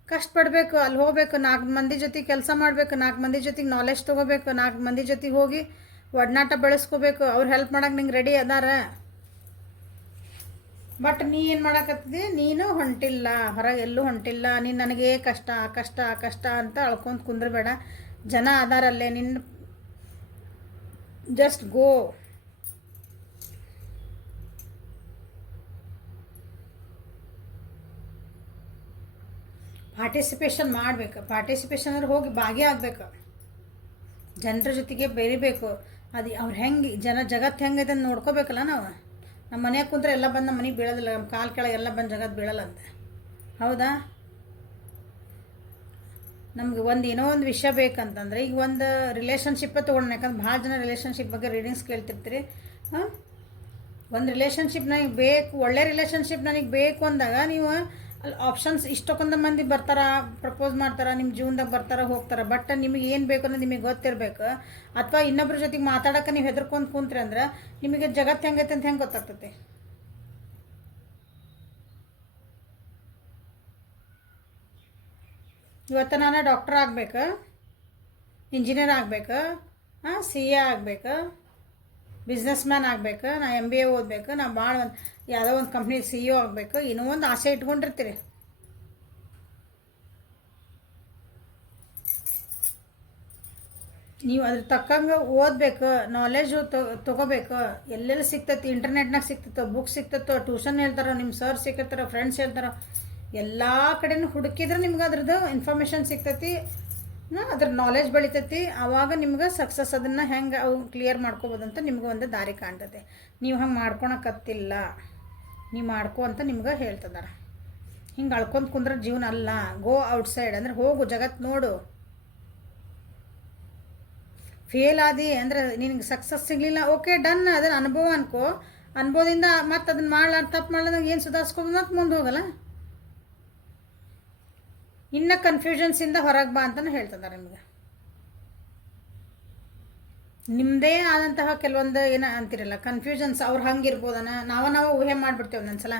ಕಷ್ಟಪಡಬೇಕು, ಅಲ್ಲಿ ಹೋಗ್ಬೇಕು, 4 ಮಂದಿ ಜೊತೆಗೆ ಕೆಲಸ ಮಾಡಬೇಕು, 4 ಮಂದಿ ಜೊತೆಗೆ ನಾಲೆಜ್ ತೊಗೋಬೇಕು, 4 ಮಂದಿ ಜೊತೆಗೆ ಹೋಗಿ ಒಡನಾಟ ಬೆಳೆಸ್ಕೋಬೇಕು. ಅವ್ರು ಹೆಲ್ಪ್ ಮಾಡೋಕೆ ನಿಂಗೆ ರೆಡಿ ಅದಾರ. ಬಟ್ ನೀ ಏನು ಮಾಡಕತ್ತಿದ್ದಿ, ನೀನು ಹೊಂಟಿಲ್ಲ, ಹೊರಗೆ ಎಲ್ಲೂ ಹೊಂಟಿಲ್ಲ. ನೀನು ನನಗೆ ಕಷ್ಟ ಕಷ್ಟ ಕಷ್ಟ ಅಂತ ಅಳ್ಕೊಂತ ಕುಂದ್ರಬೇಡ. ಜನ ಅದಾರಲ್ಲೇ, ನಿನ್ನ ಜಸ್ಟ್ ಗೋ. ಪಾರ್ಟಿಸಿಪೇಷನ್ ಮಾಡಬೇಕು. ಪಾರ್ಟಿಸಿಪೇಷನ್ ಅಂದ್ರೆ ಹೋಗಿ ಭಾಗಿಯಾಗಬೇಕು, ಜನರ ಜೊತೆಗೆ ಬೆರಿಬೇಕು. ಅದು ಅವ್ರು ಹೆಂಗೆ ಜಗತ್ತು ಹೆಂಗೈತೆ ಅಂತ ನೋಡ್ಕೋಬೇಕಲ್ಲ ನಾವು. ನಮ್ಮ ಮನೆಯಾಗ ಕುಂತ್ರೆ ಎಲ್ಲ ಬಂದು ನಮ್ಮ ಮನೆಗೆ ಬೀಳೋದಿಲ್ಲ, ನಮ್ಮ ಕಾಲು ಕೆಳಗೆ ಎಲ್ಲ ಬಂದು ಜಗತ್ತು ಬೀಳಲ್ಲ ಅಂತ. ಹೌದಾ? ನಮ್ಗೆ ಏನೋ ಒಂದು ವಿಷಯ ಬೇಕಂತಂದ್ರೆ, ಈಗ ಒಂದು ರಿಲೇಷನ್ಶಿಪ್ಪೇ ತೊಗೊಂಡು, ಯಾಕಂದ್ರೆ ಭಾಳ ಜನ ರಿಲೇಷನ್ಶಿಪ್ ಬಗ್ಗೆ ರೀಡಿಂಗ್ಸ್ ಕೇಳ್ತಿರ್ತೀರಿ. ಹಾಂ, ಒಂದು ರಿಲೇಷನ್ಶಿಪ್ ನನಗೆ ಬೇಕು, ಒಳ್ಳೆ ರಿಲೇಷನ್ಶಿಪ್ ನನಗೆ ಬೇಕು ಅಂದಾಗ ನೀವು ಅಲ್ಲಿ ಆಪ್ಷನ್ಸ್ ಇಷ್ಟಕ್ಕೊಂದು ಮಂದಿ ಬರ್ತಾರೆ, ಪ್ರಪೋಸ್ ಮಾಡ್ತಾರೆ, ನಿಮ್ಮ ಜೀವನದಾಗ ಬರ್ತಾರೆ ಹೋಗ್ತಾರೆ. ಬಟ್ ನಿಮಗೆ ಏನು ಬೇಕು ಅನ್ನೋದು ನಿಮಗೆ ಗೊತ್ತಿರಬೇಕು. ಅಥವಾ ಇನ್ನೊಬ್ಬರ ಜೊತೆಗೆ ಮಾತಾಡೋಕೆ ನೀವು ಹೆದರ್ಕೊಂಡು ಕುಂತ್ರಿ ಅಂದ್ರೆ ನಿಮಗೆ ಜಗತ್ತು ಹೆಂಗೈತೆ ಅಂತ ಹೆಂಗೆ ಗೊತ್ತಾಗ್ತೈತಿ? ಇವತ್ತು ನಾನು ಡಾಕ್ಟರ್ ಆಗಬೇಕು, ಇಂಜಿನಿಯರ್ ಆಗಬೇಕು, CA ಆಗಬೇಕು, ಬಿಸ್ನೆಸ್ ಮ್ಯಾನ್ ಆಗಬೇಕು, ನಾ MBA ಓದಬೇಕು, ನಾ ಭಾಳ ಒಂದು ಯಾವುದೋ ಒಂದು ಕಂಪ್ನಿ CEO ಆಗಬೇಕು, ಇನ್ನೂ ಒಂದು ಆಸೆ ಇಟ್ಕೊಂಡಿರ್ತೀರಿ. ನೀವು ಅದ್ರ ತಕ್ಕಂಗೆ ಓದಬೇಕು, ನಾಲೆಜು ತೊಗೋಬೇಕು. ಎಲ್ಲೆಲ್ಲಿ ಸಿಗ್ತೈತಿ, ಇಂಟರ್ನೆಟ್ನಾಗ ಸಿಗ್ತೈತೋ, ಬುಕ್ ಸಿಗ್ತೈತೋ, ಟ್ಯೂಷನ್ ಹೇಳ್ತಾರೋ, ನಿಮ್ಮ ಸರ್ ಸಿಗ್ತಾರೋ, ಫ್ರೆಂಡ್ಸ್ ಹೇಳ್ತಾರೋ, ಎಲ್ಲ ಕಡೆನೂ ಹುಡುಕಿದ್ರೆ ನಿಮ್ಗೆ ಅದ್ರದ್ದು ಇನ್ಫಾರ್ಮೇಷನ್ ಸಿಗ್ತೈತಿ, ಅದ್ರ ನಾಲೆಜ್ ಬೆಳಿತೈತಿ. ಆವಾಗ ನಿಮ್ಗೆ ಸಕ್ಸಸ್ ಅದನ್ನು ಹೆಂಗೆ ಅವು ಕ್ಲಿಯರ್ ಮಾಡ್ಕೋಬೋದು ಅಂತ ನಿಮ್ಗೆ ಒಂದು ದಾರಿ ಕಾಣ್ತೈತೆ. ನೀವು ಹಂಗೆ ಮಾಡ್ಕೊಳಕತ್ತಿಲ್ಲ, ನೀವು ಮಾಡ್ಕೊ ಅಂತ ನಿಮ್ಗೆ ಹೇಳ್ತಿದಾರೆ. ಹಿಂಗೆ ಅಳ್ಕೊಂತ ಕುಂದ್ರೆ ಜೀವನ ಅಲ್ಲ. ಗೋ ಔಟ್ಸೈಡ್ ಅಂದರೆ ಹೋಗು, ಜಗತ್ತು ನೋಡು. ಫೇಲ್ ಆದಿ ಅಂದರೆ ನಿನಗೆ ಸಕ್ಸಸ್ ಸಿಗಲಿಲ್ಲ, ಓಕೆ ಡನ್, ಅದನ್ನು ಅನುಭವ ಅನ್ಕೋ. ಅನುಭವದಿಂದ ಮತ್ತೆ ಅದನ್ನು ತಪ್ಪು ಮಾಡ್ಲಾದಾಗ ಏನು ಸುಧಾರಿಸ್ಕೋಬೋದು, ಮತ್ತೆ ಮುಂದೆ ಹೋಗಲ್ಲ. ಇನ್ನು ಕನ್ಫ್ಯೂಷನ್ಸಿಂದ ಹೊರಗೆ ಬಾ ಅಂತಲೂ ಹೇಳ್ತಿದ್ದಾರೆ ನಿಮಗೆ. ನಿಮ್ಮದೇ ಆದಂತಹ ಕೆಲವೊಂದು ಏನೋ ಅಂತಿರಲ್ಲ ಕನ್ಫ್ಯೂಷನ್ಸ್, ಅವ್ರು ಹಂಗೆ ಇರ್ಬೋದನ, ನಾವು ಊಹೆ ಮಾಡಿಬಿಡ್ತೇವೆ ಒಂದೊಂದ್ಸಲ.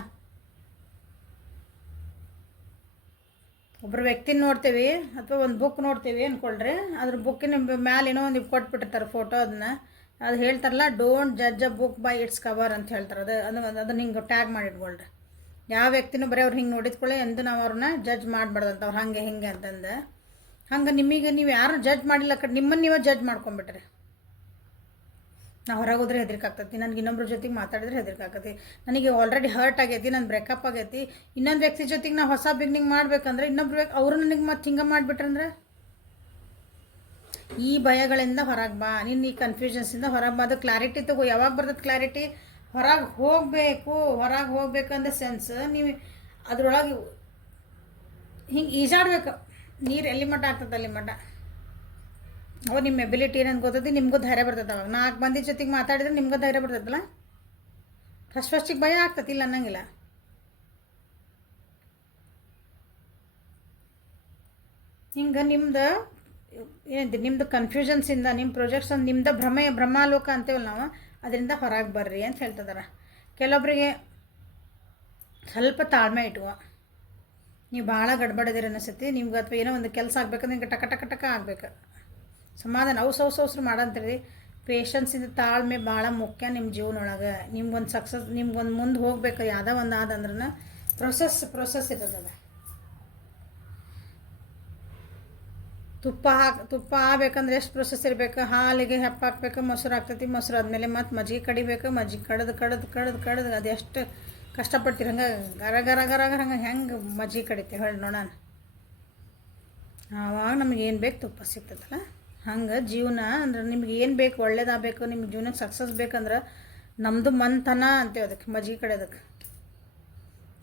ಒಬ್ಬರು ವ್ಯಕ್ತಿನ ನೋಡ್ತೀವಿ ಅಥವಾ ಒಂದು ಬುಕ್ ನೋಡ್ತೀವಿ ಅಂದ್ಕೊಳ್ರಿ, ಅದ್ರ ಬುಕ್ಕಿನ ಮ್ಯಾಲೆ ಏನೋ ಒಂದು ಕೊಟ್ಬಿಟ್ಟಿರ್ತಾರೆ ಫೋಟೋ. ಅದು ಹೇಳ್ತಾರಲ್ಲ, don't judge a book by it's cover ಅಂತ ಹೇಳ್ತಾರೆ. ಅದನ್ನು ಹಿಂಗೆ ಟ್ಯಾಗ್ ಮಾಡಿಟ್ಕೊಳ್ರಿ. ಯಾವ ವ್ಯಕ್ತಿನೂ ಬರೀ ಅವ್ರು ಹಿಂಗೆ ನೋಡಿದ್ಕೊಳ್ಳಿ ಎಂದು ನಾವು ಅವ್ರನ್ನ ಜಡ್ಜ್ ಮಾಡಬಾರ್ದಂತ. ಅವ್ರು ಹಾಗೆ ಹಿಂಗೆ ಅಂತಂದು ಹಂಗೆ ನಿಮಗೆ ನೀವು ಯಾರು ಜಡ್ಜ್ ಮಾಡಿಲ್ಲ, ನಿಮ್ಮನ್ನು ನೀವೇ ಜಡ್ಜ್ ಮಾಡ್ಕೊಂಬಿಟ್ರಿ. ನಾವು ಹೊರಗೆ ಹೋದ್ರೆ ಹೆದರಿಕೆ ಆಗ್ತೈತಿ, ನನಗೆ ಇನ್ನೊಬ್ರ ಜೊತೆಗೆ ಮಾತಾಡಿದ್ರೆ ಹೆದರಿಕೆ ಆಗ್ತೈತಿ, ನನಗೆ ಆಲ್ರೆಡಿ ಹರ್ಟ್ ಆಗೈತಿ, ನನ್ನ ಬ್ರೇಕಪ್ ಆಗೈತಿ, ಇನ್ನೊಂದು ವ್ಯಕ್ತಿ ಜೊತೆಗೆ ನಾವು ಹೊಸ ಬಿಗ್ನಿಂಗ್ ಮಾಡ್ಬೇಕಂದ್ರೆ ಇನ್ನೊಬ್ರು ಅವರು ನನಗೆ ಮತ್ತೆ ಹಿಂಗೆ ಮಾಡಿಬಿಟ್ರಂದ್ರೆ, ಈ ಭಯಗಳಿಂದ ಹೊರಗೆ ಬಾ. ನೀನು ಈ ಕನ್ಫ್ಯೂಷನ್ಸಿಂದ ಹೊರಗೆ ಬಾ. ಅದು ಕ್ಲಾರಿಟಿ ತಗೋ. ಯಾವಾಗ ಬರ್ತದೆ ಕ್ಲಾರಿಟಿ? ಹೊರಗೆ ಹೋಗ್ಬೇಕಂದ ಸೆನ್ಸ್ ನೀವು ಅದ್ರೊಳಗೆ ಹಿಂಗೆ ಈಜಾಡ್ಬೇಕು. ನೀರು ಎಲ್ಲಿ ಮಟ್ಟ ಆಗ್ತದೆ ಅಲ್ಲಿ ಮಟ್ಟ. ಅವು ನಿಮ್ಮ ಎಬಿಲಿಟಿ ಏನಂತ ಗೊತ್ತೈತಿ, ನಿಮಗೂ ಧೈರ್ಯ ಬರ್ತೈತೆ. ಅವಾಗ 4 ಮಂದಿ ಜೊತೆಗೆ ಮಾತಾಡಿದ್ರೆ ನಿಮ್ಗೂ ಧೈರ್ಯ ಬರ್ತೈತಲ್ಲ. ಫಸ್ಟಿಗೆ ಭಯ ಆಗ್ತತಿ, ಇಲ್ಲ ಅನ್ನಂಗಿಲ್ಲ. ಹಿಂಗೆ ನಿಮ್ಮದು ಕನ್ಫ್ಯೂಷನ್ಸಿಂದ, ನಿಮ್ಮ ಪ್ರೊಜೆಕ್ಟ್ಸ್ ನಿಮ್ಮದು ಭ್ರಮಾಲೋಕ ಅಂತೇವಲ್ಲ ನಾವು, ಅದರಿಂದ ಹೊರಗೆ ಬರ್ರಿ ಅಂತ ಹೇಳ್ತಿದ್ದಾರೆ. ಕೆಲವೊಬ್ಬರಿಗೆ ಸ್ವಲ್ಪ ತಾಳ್ಮೆ ಇಟ್ಟುವ. ನೀವು ಭಾಳ ಗಡ್ಬಡಿದಿರಿ ಅನಿಸುತ್ತೆ ನಿಮ್ಗೆ, ಅಥವಾ ಏನೋ ಒಂದು ಕೆಲಸ ಆಗ್ಬೇಕಂದ್ರೆ ನಿಮ್ಗೆ ಟಕ ಆಗ್ಬೇಕು. ಸಮಾಧಾನ ಅವಸರು ಮಾಡಂತೀರಿ. ಪೇಷನ್ಸಿಂದ ತಾಳ್ಮೆ ಭಾಳ ಮುಖ್ಯ ನಿಮ್ಮ ಜೀವನೊಳಗೆ. ನಿಮ್ಗೊಂದು ಸಕ್ಸಸ್, ನಿಮ್ಗೊಂದು ಮುಂದೆ ಹೋಗ್ಬೇಕು ಯಾವುದೋ ಒಂದು ಆದಂದ್ರೆ ಪ್ರೊಸೆಸ್ ಇರ್ತದೆ. ತುಪ್ಪ ಆಗ್ಬೇಕಂದ್ರೆ ಎಷ್ಟು ಪ್ರೊಸೆಸ್ ಇರಬೇಕು. ಹಾಲಿಗೆ ಹೆಪ್ಪು ಹಾಕ್ಬೇಕು, ಮೊಸರು ಆಗ್ತೈತಿ, ಮೊಸರು ಆದಮೇಲೆ ಮತ್ತು ಮಜ್ಜಿಗೆ ಕಡಿಬೇಕು, ಮಜ್ಜಿಗೆ ಕಡ್ದು ಅದು ಎಷ್ಟು ಕಷ್ಟಪಡ್ತೀರಿ. ಹಂಗೆ ಗರ ಹಂಗೆ ಹೆಂಗೆ ಮಜ್ಜಿಗೆ ಕಡಿತೀವಿ ಹೇಳಿ ನೋಡೋಣ. ಆವಾಗ ನಮಗೇನು ಬೇಕು ತುಪ್ಪ ಸಿಗ್ತದಲ್ಲ. ಹಂಗೆ ಜೀವನ ಅಂದ್ರೆ ನಿಮ್ಗೆ ಏನು ಬೇಕು, ಒಳ್ಳೇದಾಗಬೇಕು, ನಿಮ್ಮ ಜೀವನಕ್ಕೆ ಸಕ್ಸಸ್ ಬೇಕಂದ್ರೆ ನಮ್ಮದು ಮಂಥನ ಅಂತೇವೆ ಅದಕ್ಕೆ, ಮಜ್ಜಿಗೆ ಕಡಿಯೋದಕ್ಕೆ.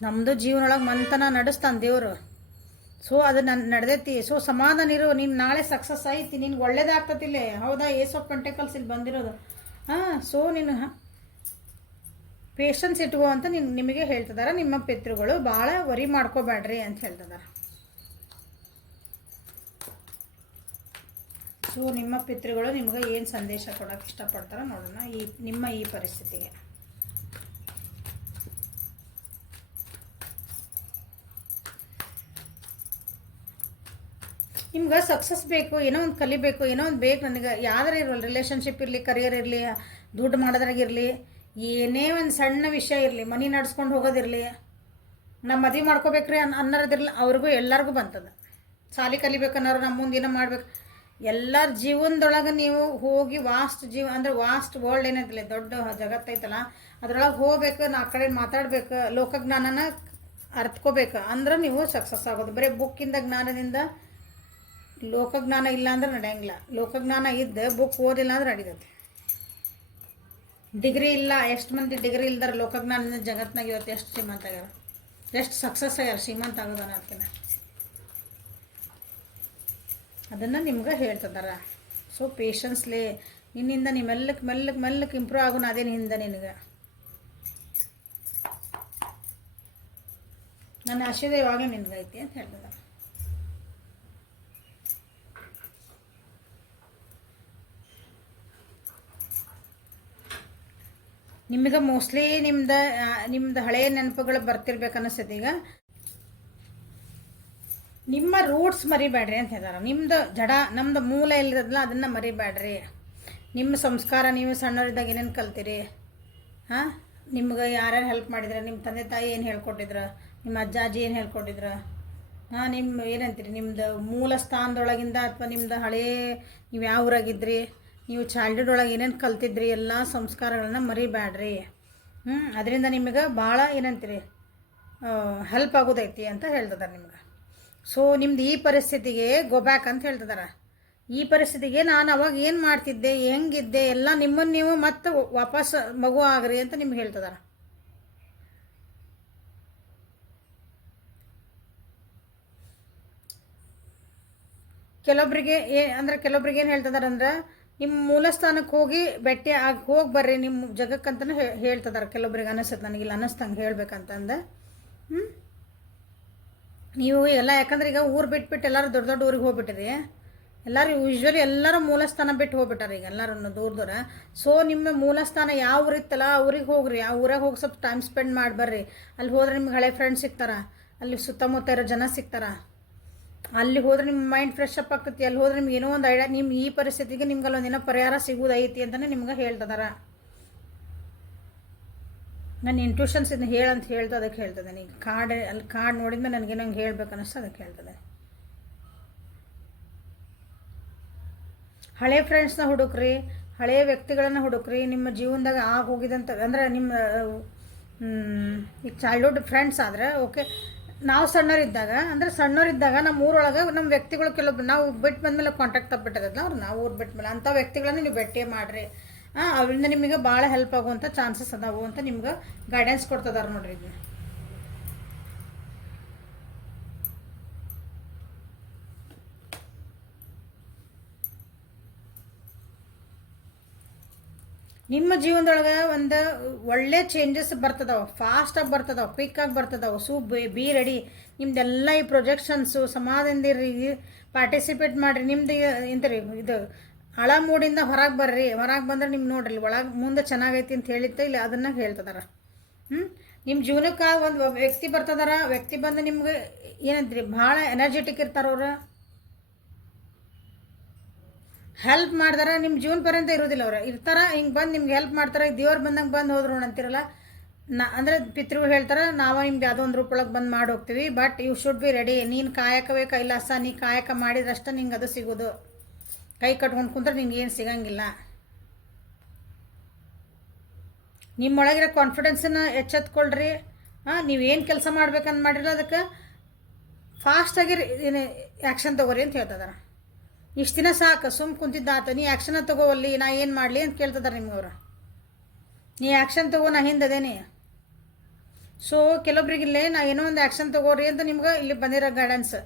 ನಮ್ಮದು ಜೀವನೊಳಗೆ ಮಂಥನ ನಡೆಸ್ತಾನೆ ದೇವರು. ಸೊ ಅದು ನಡೆದೈತಿ. ಸೊ ಸಮಾಧಾನ ಇರು. ನೀನು ನಾಳೆ ಸಕ್ಸಸ್ ಐತಿ, ನಿನ್ಗೆ ಒಳ್ಳೇದಾಗ್ತತಿಲ್ಲ. ಹೌದಾ? ಏಸ್ ಆಫ್ ಪೆಂಟಕಲ್ಸ್ ಇಲ್ಲಿ ಬಂದಿರೋದು. ಸೊ ನೀನು ಪೇಷನ್ಸ್ ಇಟ್ಕೋ ಅಂತ ನಿಮಗೆ ಹೇಳ್ತಿದ್ದಾರೆ ನಿಮ್ಮ ಪಿತೃಗಳು. ಭಾಳ ವರಿ ಮಾಡ್ಕೋಬೇಡ್ರಿ ಅಂತ ಹೇಳ್ತಿದ್ದಾರೆ. ಸೊ ನಿಮ್ಮ ಪಿತೃಗಳು ನಿಮ್ಗೆ ಏನು ಸಂದೇಶ ಕೊಡೋಕೆ ಇಷ್ಟಪಡ್ತಾರೋ ನೋಡೋಣ ನಿಮ್ಮ ಈ ಪರಿಸ್ಥಿತಿಗೆ. ನಿಮ್ಗೆ ಸಕ್ಸಸ್ ಬೇಕು, ಏನೋ ಒಂದು ಕಲಿಬೇಕು, ಏನೋ ಒಂದು ಬೇಕು ನನಗೆ. ಯಾವ್ದಾರು ಇರಲಿ, ರಿಲೇಷನ್ಶಿಪ್ ಇರಲಿ, ಕರಿಯರ್ ಇರಲಿ, ದುಡ್ಡು ಮಾಡೋದ್ರಾಗಿರಲಿ, ಏನೇ ಒಂದು ಸಣ್ಣ ವಿಷಯ ಇರಲಿ, ಮನೆ ನಡ್ಸ್ಕೊಂಡು ಹೋಗೋದಿರಲಿ, ನಮ್ಮ ಮದುವೆ ಮಾಡ್ಕೋಬೇಕ್ರಿ ಅನ್ನೋದಿರಲಿ, ಅವ್ರಿಗೂ ಎಲ್ಲರಿಗೂ ಬಂತದ. ಸಾಲಿ ಕಲಿಬೇಕನ್ನೋರು ನಮ್ಮ ಮುಂದೆ ಏನೋ ಮಾಡ್ಬೇಕು. ಎಲ್ಲರ ಜೀವನದೊಳಗೆ ನೀವು ಹೋಗಿ ವಾಸ್ಟ್ ಅಂದ್ರೆ ವಾಸ್ಟ್ ವರ್ಲ್ಡ್ ಏನೈತಿಲ್ಲ, ದೊಡ್ಡ ಜಗತ್ತೈತಲ್ಲ, ಅದ್ರೊಳಗೆ ಹೋಗ್ಬೇಕು, ನಾ ಕಡೆ ಮಾತಾಡ್ಬೇಕು, ಲೋಕಜ್ಞಾನನ ಅರ್ಥಕೋಬೇಕು ಅಂದ್ರೆ ನೀವು ಸಕ್ಸಸ್ ಆಗೋದು. ಬರೀ ಬುಕ್ಕಿಂದ ಜ್ಞಾನದಿಂದ ಲೋಕಜ್ಞಾನ ಇಲ್ಲ ಅಂದ್ರೆ ನಡೆಯಂಗಿಲ್ಲ. ಲೋಕಜ್ಞಾನ ಇದ್ದು ಬುಕ್ ಓದಿಲ್ಲ ಅಂದ್ರೆ ನಡೀತದೆ. ಡಿಗ್ರಿ ಇಲ್ಲ, ಎಷ್ಟು ಮಂದಿ ಡಿಗ್ರಿ ಇಲ್ದಾರ ಲೋಕಜ್ಞಾನದಿಂದ ಜಗತ್ನಾಗ ಇವತ್ತು ಎಷ್ಟು ಶ್ರೀಮಂತ ಆಗ್ಯಾರ, ಎಷ್ಟು ಸಕ್ಸಸ್ ಆಗ್ಯಾರ, ಶ್ರೀಮಂತ ಆಗೋದನ್ನ ಅಂತೀನಿ. ಅದನ್ನು ನಿಮ್ಗೆ ಹೇಳ್ತಿದಾರ. ಸೊ ಪೇಷನ್ಸ್ಲಿ ನಿನ್ನಿಂದ ನೀ ಮೆಲ್ಲಕ್ಕೆ ಮೆಲ್ಲಕ್ಕೆ ಮೆಲ್ಲಕ್ಕೆ ಇಂಪ್ರೂವ್ ಆಗೋಣ. ಅದೇನು ಹಿಂದೆ ನಿನಗೆ ನನ್ನ ಆಶೀರ್ವಾದ ಇವಾಗ ನಿನ್ಗೈತಿ ಅಂತ ಹೇಳ್ತದ. ನಿಮಗೆ ಮೋಸ್ಟ್ಲಿ ನಿಮ್ದು ಹಳೆಯ ನೆನಪುಗಳು ಬರ್ತಿರ್ಬೇಕು ಅನಿಸ್ತೈತಿ. ಈಗ ನಿಮ್ಮ ರೂಟ್ಸ್ ಮರಿಬೇಡ್ರಿ ಅಂತ ಹೇಳ್ತಾರೆ. ನಿಮ್ದು ನಮ್ದು ಮೂಲ ಎಲ್ಲಿರೋದಿಲ್ಲ ಅದನ್ನು ಮರಿಬೇಡ್ರಿ. ನಿಮ್ಮ ಸಂಸ್ಕಾರ, ನೀವು ಸಣ್ಣವರಿದ್ದಾಗ ಏನೇನು ಕಲ್ತೀರಿ, ಹಾಂ, ನಿಮ್ಗೆ ಯಾರ್ಯಾರು ಹೆಲ್ಪ್ ಮಾಡಿದ್ರೆ, ನಿಮ್ಮ ತಂದೆ ತಾಯಿ ಏನು ಹೇಳ್ಕೊಟ್ಟಿದ್ರು, ನಿಮ್ಮ ಅಜ್ಜ ಅಜ್ಜಿ ಏನು ಹೇಳ್ಕೊಟ್ಟಿದ್ರು, ಹಾಂ, ನಿಮ್ಮ ಏನಂತೀರಿ, ನಿಮ್ಮದು ಮೂಲ ಸ್ಥಾನದೊಳಗಿಂದ ಅಥವಾ ನಿಮ್ಮದು ಹಳೇ ನೀವು ಯಾವ ಊರಾಗಿದ್ರಿ, ನೀವು ಚಾಲ್ಡ್ಹುಡ್ ಒಳಗೆ ಏನೇನು ಕಲ್ತಿದ್ರಿ, ಎಲ್ಲ ಸಂಸ್ಕಾರಗಳನ್ನ ಮರಿಬೇಡ್ರಿ. ಅದರಿಂದ ನಿಮಗೆ ಭಾಳ ಏನಂತೀರಿ ಹೆಲ್ಪ್ ಆಗೋದೈತಿ ಅಂತ ಹೇಳ್ತಿದ್ದಾರೆ ನಿಮ್ಗೆ. ಸೊ ನಿಮ್ದು ಈ ಪರಿಸ್ಥಿತಿಗೆ ಗೋಬ್ಯಾಕ್ ಅಂತ ಹೇಳ್ತಿದ್ದಾರೆ. ಈ ಪರಿಸ್ಥಿತಿಗೆ ನಾನು ಅವಾಗ ಏನು ಮಾಡ್ತಿದ್ದೆ, ಹೆಂಗಿದ್ದೆ, ಎಲ್ಲ ನಿಮ್ಮನ್ನು ನೀವು ಮತ್ತೆ ವಾಪಸ್ ಮಗು ಆಗ್ರಿ ಅಂತ ನಿಮ್ಗೆ ಹೇಳ್ತಿದ್ದಾರೆ. ಕೆಲವೊಬ್ರಿಗೆ ಕೆಲವೊಬ್ರಿಗೆ ಏನು ಹೇಳ್ತಿದ್ದಾರೆ ಅಂದ್ರೆ, ನಿಮ್ಮ ಮೂಲ ಸ್ಥಾನಕ್ಕೆ ಹೋಗಿ ಭೇಟಿ ಆಗಿ ಹೋಗಿ ಬರ್ರಿ ನಿಮ್ಮ ಜಗಕ್ಕಂತಲೂ ಹೇಳ್ತಿದ್ದಾರೆ. ಕೆಲವೊಬ್ರಿಗೆ ಅನಿಸುತ್ತೆ, ನನಗಿಲ್ಲ ಅನ್ನಿಸ್ತಂಗೆ ಹೇಳ್ಬೇಕಂತಂದು. ನೀವು ಎಲ್ಲ ಯಾಕಂದ್ರೆ ಈಗ ಊರು ಬಿಟ್ಬಿಟ್ಟು ಎಲ್ಲರೂ ದೊಡ್ಡ ದೊಡ್ಡ ಊರಿಗೆ ಹೋಗ್ಬಿಟ್ಟಿರಿ. ಎಲ್ಲರೂ ಯೂಶ್ವಲಿ ಎಲ್ಲರೂ ಮೂಲಸ್ಥಾನ ಬಿಟ್ಟು ಹೋಗ್ಬಿಟ್ಟಾರೆ ಈಗ ಎಲ್ಲರೂ ದೂರ. ಸೊ ನಿಮ್ಮ ಮೂಲಸ್ಥಾನ ಯಾವ ಊರಿತ್ತಲ್ಲ ಆ ಊರಿಗೆ ಹೋಗ್ರಿ. ಆ ಊರಾಗ ಹೋಗಿ ಸ್ವಲ್ಪ ಟೈಮ್ ಸ್ಪೆಂಡ್ ಮಾಡಿ ಬರ್ರಿ. ಅಲ್ಲಿ ಹೋದ್ರೆ ನಿಮ್ಗೆ ಹಳೆ ಫ್ರೆಂಡ್ಸ್ ಸಿಗ್ತಾರ, ಅಲ್ಲಿ ಸುತ್ತಮುತ್ತ ಇರೋ ಜನ ಸಿಗ್ತಾರ. ಅಲ್ಲಿ ಹೋದ್ರೆ ನಿಮ್ಮ ಮೈಂಡ್ ಫ್ರೆಶ್ ಅಪ್ ಆಗ್ತೈತಿ. ಅಲ್ಲಿ ಹೋದ್ರೆ ನಿಮ್ಗೆ ಏನೋ ಒಂದು ಐಡಿಯಾ, ನಿಮ್ಮ ಈ ಪರಿಸ್ಥಿತಿಗೆ ನಿಮ್ಗೆ ಅಲ್ಲೊಂದಿನ ಪರಿಹಾರ ಸಿಗೋದೈತಿ ಅಂತಲೇ ನಿಮ್ಗೆ ಹೇಳ್ತಿದಾರ. ನನ್ನ ಇಂಟ್ಯೂಷನ್ಸ್ ಇದನ್ನ ಹೇಳಂತ ಹೇಳ್ದು ಅದಕ್ಕೆ ಹೇಳ್ತದೆ. ಈಗ ಕಾರ್ಡ್ ನೋಡಿದ್ಮೇಲೆ ನನಗೇನೋ ಹಂಗೆ ಹೇಳ್ಬೇಕು ಅನ್ನಿಸ್ತು, ಅದಕ್ಕೆ ಹೇಳ್ತದೆ. ಹಳೆ ಫ್ರೆಂಡ್ಸ್ನ ಹುಡುಕ್ರಿ, ಹಳೆಯ ವ್ಯಕ್ತಿಗಳನ್ನು ಹುಡುಕ್ರಿ. ನಿಮ್ಮ ಜೀವನದಾಗ ಹೋಗಿದಂಥ ಅಂದ್ರೆ ನಿಮ್ಮ ಈಗ ಚಾಲ್ಡ್ಹುಡ್ ಫ್ರೆಂಡ್ಸ್ ಆದರೆ ಓಕೆ. ನಾವು ಸಣ್ಣವರಿದ್ದಾಗ ನಮ್ಮ ಊರೊಳಗೆ ನಮ್ಮ ವ್ಯಕ್ತಿಗಳು ಕೆಲವೊಬ್ರು ನಾವು ಬಿಟ್ಟು ಬಂದಮೇಲೆ ಕಾಂಟ್ಯಾಕ್ಟ್ ತಪ್ಪಿಟ್ಟದಲ್ಲ ಅವ್ರು, ನಾವು ಊರು ಬಿಟ್ಟ ಮೇಲೆ ಅಂಥ ವ್ಯಕ್ತಿಗಳನ್ನು ನೀವು ಭೇಟಿ ಮಾಡಿರಿ. ಅವರಿಂದ ನಿಮಗೆ ಭಾಳ ಹೆಲ್ಪ್ ಆಗುವಂಥ ಚಾನ್ಸಸ್ ಅದಾವು ಅಂತ ನಿಮ್ಗೆ ಗೈಡೆನ್ಸ್ ಕೊಡ್ತದಾರ ನೋಡ್ರಿ. ಇದು ನಿಮ್ಮ ಜೀವನದೊಳಗೆ ಒಂದು ಒಳ್ಳೆ ಚೇಂಜಸ್ ಬರ್ತದವು, ಫಾಸ್ಟಾಗಿ ಬರ್ತದವು, ಕ್ವಿಕ್ಕಾಗಿ ಬರ್ತದವು. So be ready. ನಿಮ್ದೆಲ್ಲ ಈ ಪ್ರೊಜೆಕ್ಷನ್ಸು ಸಮಾಧಾನದಿರಿ, ಪಾರ್ಟಿಸಿಪೇಟ್ ಮಾಡಿರಿ. ನಿಮ್ದು ಎಂತರಿ ಇದು ಹಳ ಮೂಡಿಂದ ಹೊರಗೆ ಬರ್ರಿ. ಹೊರಗೆ ಬಂದ್ರೆ ನಿಮ್ಗೆ ನೋಡ್ರಿ ಒಳಗೆ ಮುಂದೆ ಚೆನ್ನಾಗೈತಿ ಅಂತ ಹೇಳಿತ್ತು ಇಲ್ಲಿ ಅದನ್ನು ಹೇಳ್ತದಾರ. ನಿಮ್ಮ ಜೀವನಕ್ಕೆ ಒಂದು ವ್ಯಕ್ತಿ ಬರ್ತದಾರ. ವ್ಯಕ್ತಿ ಬಂದು ನಿಮ್ಗೆ ಏನಂತೀರಿ ಭಾಳ ಎನರ್ಜೆಟಿಕ್ ಇರ್ತಾರವ್ರು, ಹೆಲ್ಪ್ ಮಾಡ್ದಾರ. ನಿಮ್ಮ ಜೀವನ ಪರ್ಯಂತ ಇರೋದಿಲ್ಲ ಅವ್ರು ಇರ್ತಾರ. ಹಿಂಗೆ ಬಂದು ನಿಮ್ಗೆ ಹೆಲ್ಪ್ ಮಾಡ್ತಾರೆ. ದೇವ್ರು ಬಂದಂಗೆ ಬಂದು ಹೋದ್ರು ಅಂತಿರಲ್ಲ, ಅಂದರೆ ಪಿತೃಗಳು ಹೇಳ್ತಾರೆ, ನಾವು ನಿಮ್ಗೆ ಯಾವುದೋ ಒಂದು ರೂಪೊಳಗೆ ಬಂದು ಮಾಡಿ ಹೋಗ್ತೀವಿ, but you should be ready. ನೀನು ಕಾಯಕವೇ ಕೈಲಾಸ. ನೀ ಕಾಯಕ ಮಾಡಿದ್ರಷ್ಟೇ ನಿಂಗೆ ಅದು ಸಿಗೋದು. ಕೈ ಕಟ್ಕೊಂಡು ಕುಂತ್ರೆ ನಿಂಗೆ ಏನು ಸಿಗಂಗಿಲ್ಲ. ನಿಮ್ಮೊಳಗಿರೋ ಕಾನ್ಫಿಡೆನ್ಸನ್ನು ಎಚ್ಚೆತ್ಕೊಳ್ರಿ. ನೀವೇನು ಕೆಲಸ ಮಾಡ್ಬೇಕಂತ ಮಾಡಿರಲ್ಲ ಅದಕ್ಕೆ ಫಾಸ್ಟಾಗಿ ಆ್ಯಕ್ಷನ್ ತೊಗೋರಿ ಅಂತ ಹೇಳ್ತಿದಾರೆ. ಇಷ್ಟು ದಿನ ಸಾಕು ಸುಮ್ಮ ಕುಂತಿದ್ದಾತ, ನೀ ಆ್ಯಕ್ಷನ ತೊಗೋವಲ್ಲಿ, ನಾ ಏನು ಮಾಡಲಿ ಅಂತ ಕೇಳ್ತಿದ್ದಾರೆ ನಿಮ್ಗವ್ರು. ನೀ ಆ್ಯಕ್ಷನ್ ತೊಗೋ, ನಾ ಹಿಂದದೇನೆ. ಸೊ ಕೆಲವೊಬ್ರಿಗಿಲ್ಲೇ ನಾ ಏನೋ ಒಂದು ಆ್ಯಕ್ಷನ್ ತೊಗೋರಿ ಅಂತ ನಿಮ್ಗೆ ಇಲ್ಲಿ ಬಂದಿರೋ ಗೈಡೆನ್ಸ್.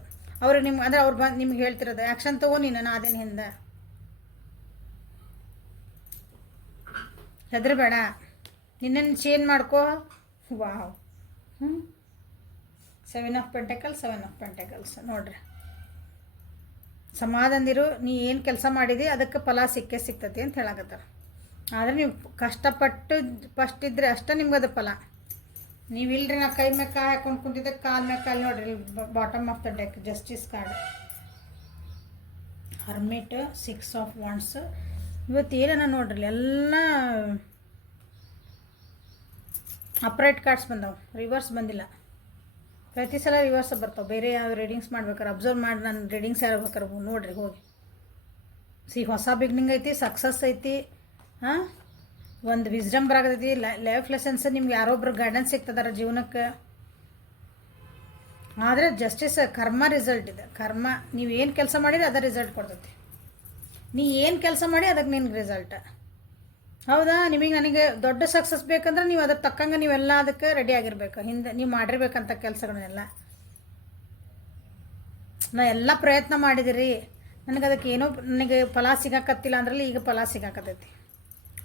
ಅವ್ರಿಗೆ ನಿಮ್ಗೆ ಅಂದ್ರೆ ಅವ್ರು ಬಂದು ನಿಮ್ಗೆ ಹೇಳ್ತಿರೋದು ಆ್ಯಕ್ಷನ್ ತೊಗೋ ನೀನು, ನಾ ಅದೇನು ಹಿಂದೆ ಹೆದರಬೇಡ, ನಿನ್ನನ್ನು ಚೇಂಜ್ ಮಾಡ್ಕೋ. ವಾವ್. 7 ಆಫ್ ಪೆಂಟಕಲ್ಸ್ ನೋಡ್ರಿ. ಸಮಾಧಾನದಿರು. ನೀ ಏನು ಕೆಲಸ ಮಾಡಿದಿ ಅದಕ್ಕೆ ಫಲ ಸಿಗ್ತತಿ ಅಂತ ಹೇಳಕತ್ತಾರ. ಆದರೆ ನೀವು ಕಷ್ಟಪಟ್ಟು ಫಸ್ಟ್ ಇದ್ರೆ ಅಷ್ಟೇ ನಿಮ್ಗೆ ಅದು ಫಲ. ನೀವು ಇಲ್ರಿ ನಾ ಕೈ ಮೇಲೆ ಕಾಯಿ ಹಾಕೊಂಡು ಕುಂತಿದ್ದೆ, ಕಾಲು ಮೇಲೆ ಕಾಲು ನೋಡ್ರಿ. Bottom of the deck justice card, hermit, 6 of wands. ಇವತ್ತು ಏನನ್ನ ನೋಡ್ರಿ ಎಲ್ಲ ಅಪ್ರೈಟ್ ಕಾರ್ಡ್ಸ್ ಬಂದವು, ರಿವರ್ಸ್ ಬಂದಿಲ್ಲ. ಪ್ರತಿ ಸಲ ರಿವರ್ಸ್ ಬರ್ತಾವೆ. ಬೇರೆ ಯಾವ ರೀಡಿಂಗ್ಸ್ ಮಾಡ್ಬೇಕಾರೆ ಅಬ್ಸರ್ವ್ ಮಾಡಿ ನಾನು ರೀಡಿಂಗ್ಸ್ ಯಾರು ಬೇಕಾರೆ ನೋಡಿರಿ ಹೋಗಿ. ಹೊಸ ಬಿಗ್ನಿಂಗ್ ಐತಿ, ಸಕ್ಸಸ್ ಐತಿ, ಹಾಂ, ಒಂದು ವಿಸ್ಡಮ್ ಬರಾಗತೈತಿ, ಲೈಫ್ ಲೆಸನ್ಸ್, ನಿಮ್ಗೆ ಯಾರೊಬ್ರು ಗೈಡೆನ್ಸ್ ಸಿಗ್ತದಾರ ಜೀವನಕ್ಕೆ. ಆದರೆ ಜಸ್ಟಿಸ್ ಕರ್ಮ ರಿಸಲ್ಟ್ ಇದೆ. ಕರ್ಮ ನೀವು ಏನು ಕೆಲಸ ಮಾಡಿದ್ರೆ ಅದ ರಿಸಲ್ಟ್ ಕೊಡ್ತೈತಿ. ನೀ ಏನು ಕೆಲಸ ಮಾಡಿ ಅದಕ್ಕೆ ನಿನ್ಗೆ ರಿಸಲ್ಟ್. ಹೌದಾ? ನಿಮಗೆ ನನಗೆ ದೊಡ್ಡ ಸಕ್ಸಸ್ ಬೇಕಂದ್ರೆ ನೀವು ಅದ್ರ ತಕ್ಕಂಗೆ ನೀವೆಲ್ಲ ಅದಕ್ಕೆ ರೆಡಿ ಆಗಿರ್ಬೇಕು. ಹಿಂದೆ ನೀವು ಮಾಡಿರ್ಬೇಕಂತ ಕೆಲಸಗಳನ್ನೆಲ್ಲ ನಾ ಎಲ್ಲ ಪ್ರಯತ್ನ ಮಾಡಿದಿರಿ, ನನಗೆ ಅದಕ್ಕೆ ಏನೋ ನನಗೆ ಫಲ ಸಿಗಾಕತ್ತಿಲ್ಲ ಅಂದ್ರಲ್ಲಿ ಈಗ ಫಲ ಸಿಗಾಕತ್ತೈತಿ,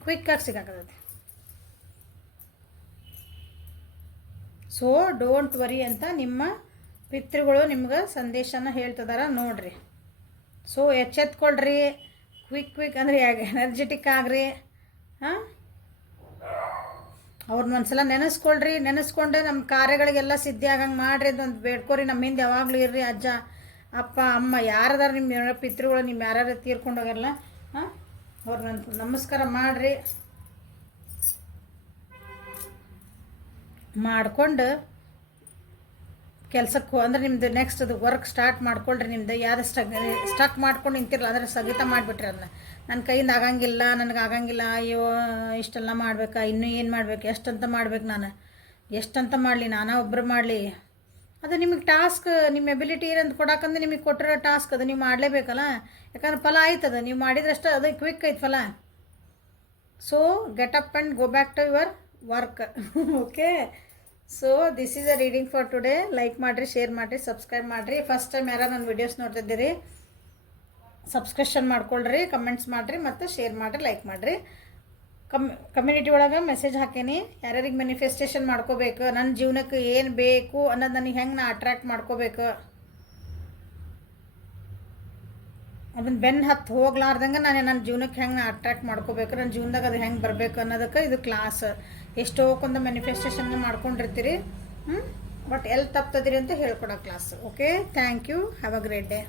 ಕ್ವಿಕ್ಕಾಗಿ ಸಿಗಾಕತ್ತೈತಿ. ಸೊ ಡೋಂಟ್ ವರಿ ಅಂತ ನಿಮ್ಮ ಪಿತೃಗಳು ನಿಮ್ಗೆ ಸಂದೇಶನ ಹೇಳ್ತಿದಾರ ನೋಡ್ರಿ. ಸೊ ಎಚ್ಚೆತ್ಕೊಳ್ರಿ, ಕ್ವಿಕ್ ಅಂದರೆ ಎನರ್ಜೆಟಿಕ್ ಆಗ್ರಿ. ಹಾಂ, ಅವ್ರನ್ನ ಒಂದ್ಸಲ ನೆನೆಸ್ಕೊಳ್ರಿ. ನೆನೆಸ್ಕೊಂಡೆ ನಮ್ಮ ಕಾರ್ಯಗಳಿಗೆಲ್ಲ ಸಿದ್ಧಿ ಆಗಂಗೆ ಮಾಡಿರಿ ಅಂತ ಒಂದು ಬೇಡ್ಕೊರಿ. ನಮ್ಮ ಹಿಂದೆ ಯಾವಾಗಲೂ ಇರ್ರಿ. ಅಜ್ಜ, ಅಪ್ಪ, ಅಮ್ಮ ಯಾರದಾರ ನಿಮ್ಮ ಪಿತೃಗಳು, ನಿಮ್ಮ ಯಾರ್ಯಾರು ತೀರ್ಕೊಂಡು ಹೋಗ್ಯಾರಲ್ಲ, ಹಾಂ, ಅವ್ರನ್ನ ನಮಸ್ಕಾರ ಮಾಡಿರಿ. ಮಾಡ್ಕೊಂಡು ಕೆಲಸಕ್ಕೂ ಅಂದ್ರೆ ನಿಮ್ಮದು ನೆಕ್ಸ್ಟ್ ಅದು ವರ್ಕ್ ಸ್ಟಾರ್ಟ್ ಮಾಡ್ಕೊಳ್ರಿ. ನಿಮ್ಮದು ಯಾರು ಸ್ಟಕ್ ಮಾಡ್ಕೊಂಡು ನಿಂತಿರಲ್ಲ ಅದರ ಸ್ಥಗಿತ ಮಾಡಿಬಿಟ್ರಿ. ಅದನ್ನ ನನ್ನ ಕೈಯಿಂದ ಆಗಂಗಿಲ್ಲ, ನನಗೆ ಆಗಂಗಿಲ್ಲ, ಅಯ್ಯೋ ಇಷ್ಟೆಲ್ಲ ಮಾಡ್ಬೇಕಾ, ಇನ್ನೂ ಏನು ಮಾಡ್ಬೇಕು, ಎಷ್ಟಂತ ಮಾಡ್ಬೇಕು, ನಾನು ಎಷ್ಟಂತ ಮಾಡಲಿ, ನಾನಾ ಒಬ್ಬರು ಮಾಡಲಿ. ಅದು ನಿಮಗೆ ಟಾಸ್ಕ್, ನಿಮ್ಮ ಎಬಿಲಿಟಿ ಏನಂತ ಕೊಡೋಕಂದ್ರೆ ನಿಮಗೆ ಕೊಟ್ಟಿರೋ ಟಾಸ್ಕ್ ಅದು ನೀವು ಮಾಡಲೇಬೇಕಲ್ಲ. ಯಾಕಂದ್ರೆ ಫಲ ಆಯ್ತದ, ನೀವು ಮಾಡಿದ್ರಷ್ಟು ಅದು ಕ್ವಿಕ್ ಐತೆ ಫಲ. So get up and go back to your work. Okay, so this is a reading for today. Like ಮಾಡಿರಿ, ಶೇರ್ ಮಾಡಿರಿ, ಸಬ್ಸ್ಕ್ರೈಬ್ ಮಾಡಿರಿ. ಫಸ್ಟ್ ಟೈಮ್ ಯಾರು ನನ್ನ ವಿಡಿಯೋಸ್ ನೋಡ್ತಿದ್ದೀರಿ ಸಬ್ಸ್ಕ್ರಿಪ್ಷನ್ ಮಾಡ್ಕೊಳ್ರಿ, ಕಮೆಂಟ್ಸ್ ಮಾಡಿರಿ, ಮತ್ತು ಶೇರ್ ಮಾಡಿರಿ, ಲೈಕ್ ಮಾಡಿರಿ. ಕಮ್ಯುನಿಟಿ ಒಳಗೆ ಮೆಸೇಜ್ ಹಾಕೀನಿ, ಯಾರ್ಯಾರಿಗೆ ಮ್ಯಾನಿಫೆಸ್ಟೇಷನ್ ಮಾಡ್ಕೋಬೇಕು, ನನ್ನ ಜೀವನಕ್ಕೆ ಏನು ಬೇಕು ಅನ್ನೋದು ನನಗೆ ಹೆಂಗೆ ನಾ ಅಟ್ರ್ಯಾಕ್ಟ್ ಮಾಡ್ಕೋಬೇಕು, ಅದನ್ನ ಬೆನ್ನು ಹತ್ತು ಹೋಗ್ಲಾರ್ದಂಗೆ ನಾನು ನನ್ನ ಜೀವನಕ್ಕೆ ಹೆಂಗೆ ನಾ ಅಟ್ರ್ಯಾಕ್ಟ್ ಮಾಡ್ಕೋಬೇಕು, ನನ್ನ ಜೀವನದಾಗ ಅದು ಹೆಂಗೆ ಬರಬೇಕು ಅನ್ನೋದಕ್ಕೆ ಇದು ಕ್ಲಾಸ್. ಎಷ್ಟೋ ಕೊಂದು ಮ್ಯಾನಿಫೆಸ್ಟೇಷನ್ ಮಾಡ್ಕೊಂಡಿರ್ತೀರಿ, ಬಟ್ ಎಲ್ಲಿ ತಪ್ತದಿರಿ ಅಂತ ಹೇಳ್ಕೊಡೋ class. Okay, thank you, have a great day.